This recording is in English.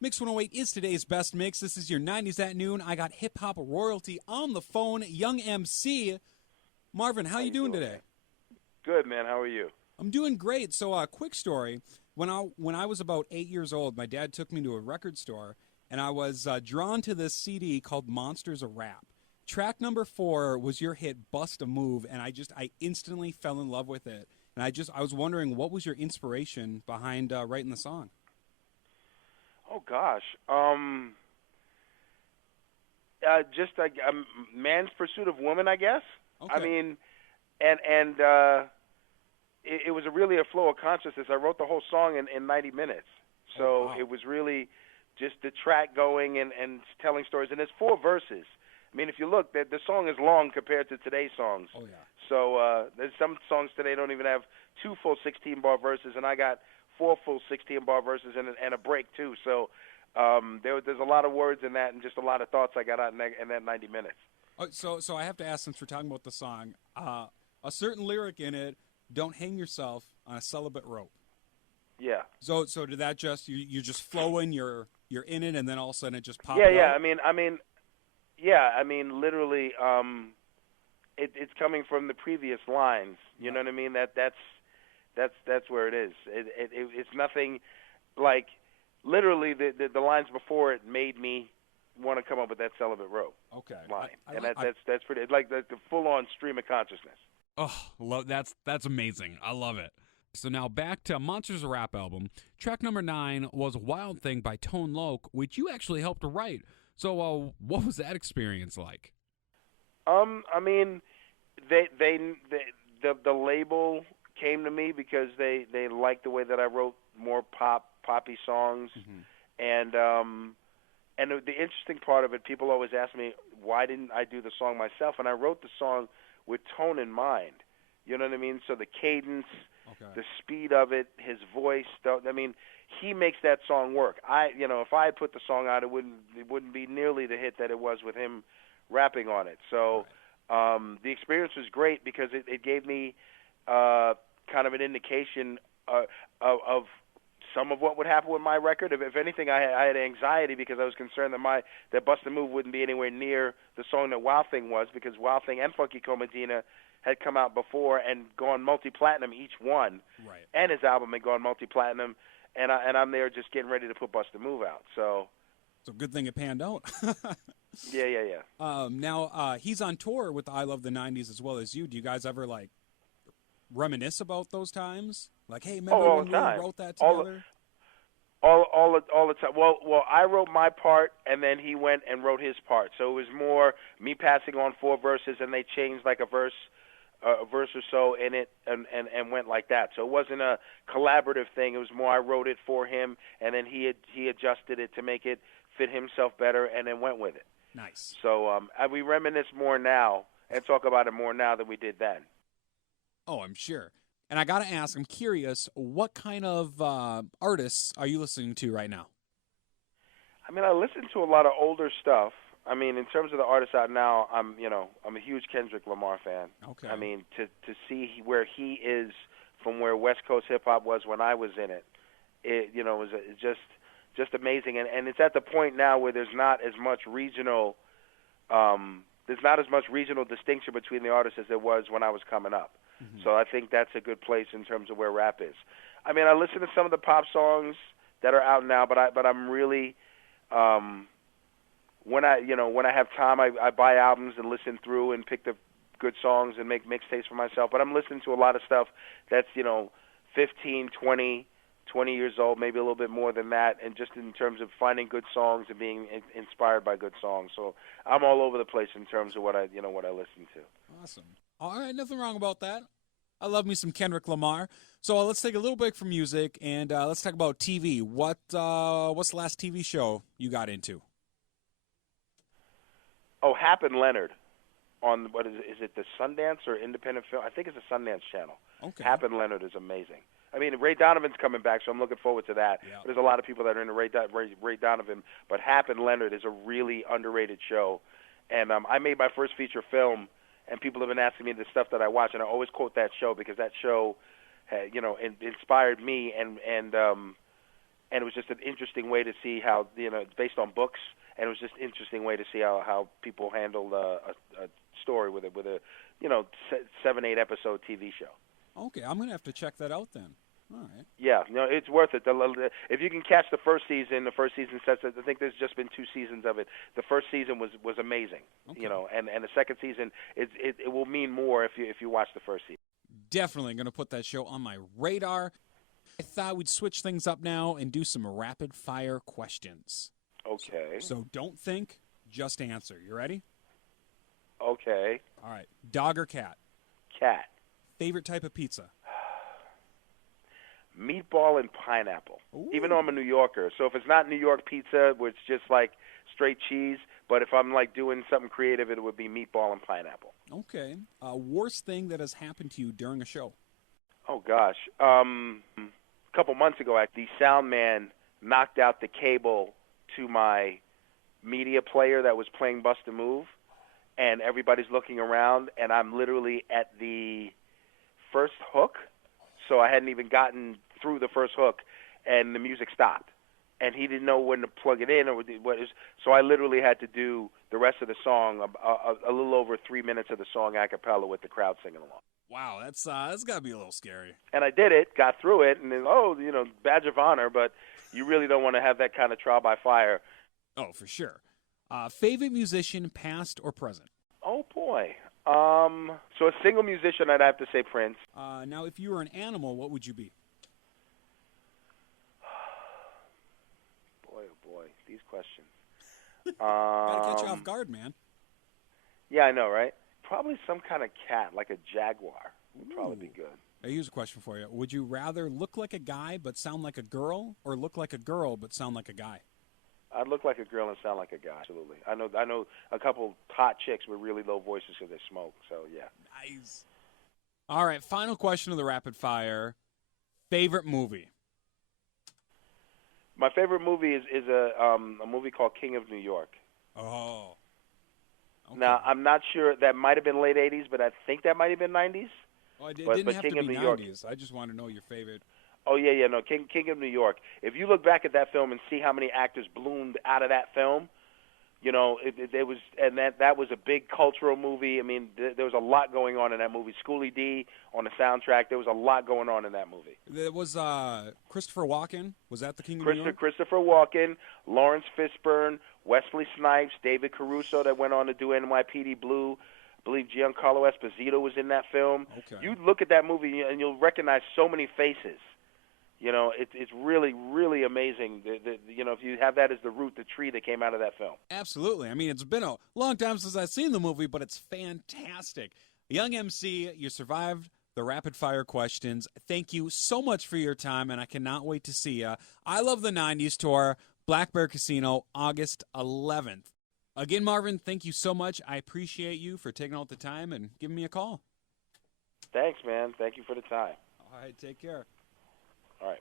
Mix 108 is today's best mix. This is your 90s at noon. I got hip-hop royalty on the phone, Young MC. Marvin, how you doing today? Man? Good, man. How are you? I'm doing great. So, quick story. When I was about 8 years old, my dad took me to a record store, and I was drawn to this CD called Monsters of Rap. Track number 4 was your hit "Bust a Move," and I instantly fell in love with it. And I was wondering, what was your inspiration behind writing the song? Oh gosh, just like man's pursuit of woman, I guess. Okay. I mean, and it was really a flow of consciousness. I wrote the whole song in 90 minutes, so Oh, wow. it was really just the track going and telling stories. And there's 4 verses. I mean, if you look, the song is long compared to today's songs. Oh, yeah. So there's some songs today don't even have 2 full 16-bar verses, and I got 4 full 16-bar verses and a break too. So there's a lot of words in that and just a lot of thoughts I got out in that 90 minutes. Oh, so I have to ask, since we're talking about the song, a certain lyric in it, "Don't hang yourself on a celibate rope." Yeah. So did that just you're just flowing, you're in it, and then all of a sudden it just popped Yeah. out? I mean, literally, it's coming from the previous lines. You know what I mean? That's where it is. It's nothing like literally the lines before it made me want to come up with that celibate rope Okay. line, that's pretty. It's like the full-on stream of consciousness. Oh, that's amazing. I love it. So now back to Monsters of Rap album. Track number 9 was "Wild Thing" by Tone Loc, which you actually helped to write. So what was that experience like? I mean, the label came to me because they liked the way that I wrote more poppy songs, and the interesting part of it, people always ask me why didn't I do the song myself, and I wrote the song with Tone in mind. You know what I mean? So the cadence, the speed of it, his voice. I mean, he makes that song work. If I had put the song out, it wouldn't be nearly the hit that it was with him rapping on it. So the experience was great because it gave me kind of an indication of some of what would happen with my record. If anything, I had anxiety because I was concerned that "Bust a Move" wouldn't be anywhere near the song that "Wild Thing" was, because "Wild Thing" and "Funky Comedina" had come out before and gone multi-platinum each one, Right. and his album had gone multi-platinum, and I'm there just getting ready to put "Bust a Move" out. So it's a good thing it panned out. yeah. Now he's on tour with I Love the 90s as well as you. Do you guys ever reminisce about those times? Like, hey, remember all when the we time. wrote that together? All the time. Well, I wrote my part, and then he went and wrote his part. So it was more me passing on 4 verses, and they changed like a verse or so in it, and went like that. So it wasn't a collaborative thing. It was more I wrote it for him, and then he adjusted it to make it fit himself better, and then went with it. Nice. So we reminisce more now and talk about it more now than we did then. Oh, I'm sure. And I got to ask, I'm curious, what kind of artists are you listening to right now? I mean, I listen to a lot of older stuff. I mean, in terms of the artists out now, I'm a huge Kendrick Lamar fan. Okay. I mean, to see where he is from where West Coast hip hop was when I was in it, was just amazing. And it's at the point now where there's not as much regional distinction between the artists as there was when I was coming up. Mm-hmm. So I think that's a good place in terms of where rap is. I mean, I listen to some of the pop songs that are out now, but I'm really when I have time, I buy albums and listen through and pick the good songs and make mixtapes for myself. But I'm listening to a lot of stuff that's 15, 20 years old, maybe a little bit more than that, and just in terms of finding good songs and being inspired by good songs. So I'm all over the place in terms of what I listen to. Awesome. All right, nothing wrong about that. I love me some Kendrick Lamar. So let's take a little break from music, and let's talk about TV. What's the last TV show you got into? Oh, Hap and Leonard on, what is it, the Sundance or Independent Film? I think it's the Sundance Channel. Okay. Hap and Leonard is amazing. I mean, Ray Donovan's coming back, so I'm looking forward to that. Yeah. There's a lot of people that are into Ray Donovan, but Hap and Leonard is a really underrated show. And I made my first feature film, and people have been asking me the stuff that I watch, and I always quote that show because that show, inspired me and and it was just an interesting way to see how, it's based on books, and it was just an interesting way to see how people handled a story with a 7-8 episode TV show. Okay, I'm gonna have to check that out then. All right. Yeah, it's worth it. If you can catch the first season sets. I think there's just been 2 seasons of it. The first season was amazing, Okay. and the second season it will mean more if you watch the first season. Definitely gonna put that show on my radar. I thought we'd switch things up now and do some rapid fire questions. Okay. So don't think, just answer. You ready? Okay. All right. Dog or cat? Cat. Favorite type of pizza? Meatball and pineapple. Ooh. Even though I'm a New Yorker, so if it's not New York pizza, where it's just like straight cheese, but if I'm like doing something creative, it would be meatball and pineapple. Okay. Worst thing that has happened to you during a show? Oh gosh. A couple months ago, the sound man knocked out the cable to my media player that was playing Bust a Move, and everybody's looking around, and I'm literally at the first hook, so I hadn't even gotten through the first hook, and the music stopped, and he didn't know when to plug it in or what is. So I literally had to do the rest of the song, a little over 3 minutes of the song a cappella with the crowd singing along. Wow, that's got to be a little scary. And I did it, got through it, and then badge of honor, but you really don't want to have that kind of trial by fire. Oh, for sure. Favorite musician, past or present? Oh boy. So a single musician, I'd have to say Prince. Now, if you were an animal, what would you be? Boy, oh boy, these questions. Gotta catch you off guard, man. Yeah, I know, right? Probably some kind of cat, like a jaguar, would probably be good. Here's a question for you. Would you rather look like a guy but sound like a girl, or look like a girl but sound like a guy? I'd look like a girl and sound like a guy. Absolutely. I know a couple hot chicks with really low voices because they smoke. So yeah. Nice. All right. Final question of the rapid fire. Favorite movie? My favorite movie is a movie called King of New York. Oh. Okay. Now I'm not sure. That might have been late '80s, but I think that might have been '90s. Oh, it but didn't have King to of be New York. 90s. I just want to know your favorite. Oh yeah, no, King of New York. If you look back at that film and see how many actors bloomed out of that film, it was, and that was a big cultural movie. I mean, there was a lot going on in that movie. Schoolie D on the soundtrack. There was a lot going on in that movie. There was Christopher Walken. Was that the King of New York? Christopher Walken, Lawrence Fishburne, Wesley Snipes, David Caruso that went on to do NYPD Blue. I believe Giancarlo Esposito was in that film. Okay. You look at that movie and you'll recognize so many faces. It's really, really amazing. If you have that as the root, the tree that came out of that film. Absolutely. I mean, it's been a long time since I've seen the movie, but it's fantastic. Young MC, you survived the rapid fire questions. Thank you so much for your time, and I cannot wait to see you. I Love the 90s tour, Black Bear Casino, August 11th. Again, Marvin, thank you so much. I appreciate you for taking out the time and giving me a call. Thanks, man. Thank you for the time. All right, take care. All right.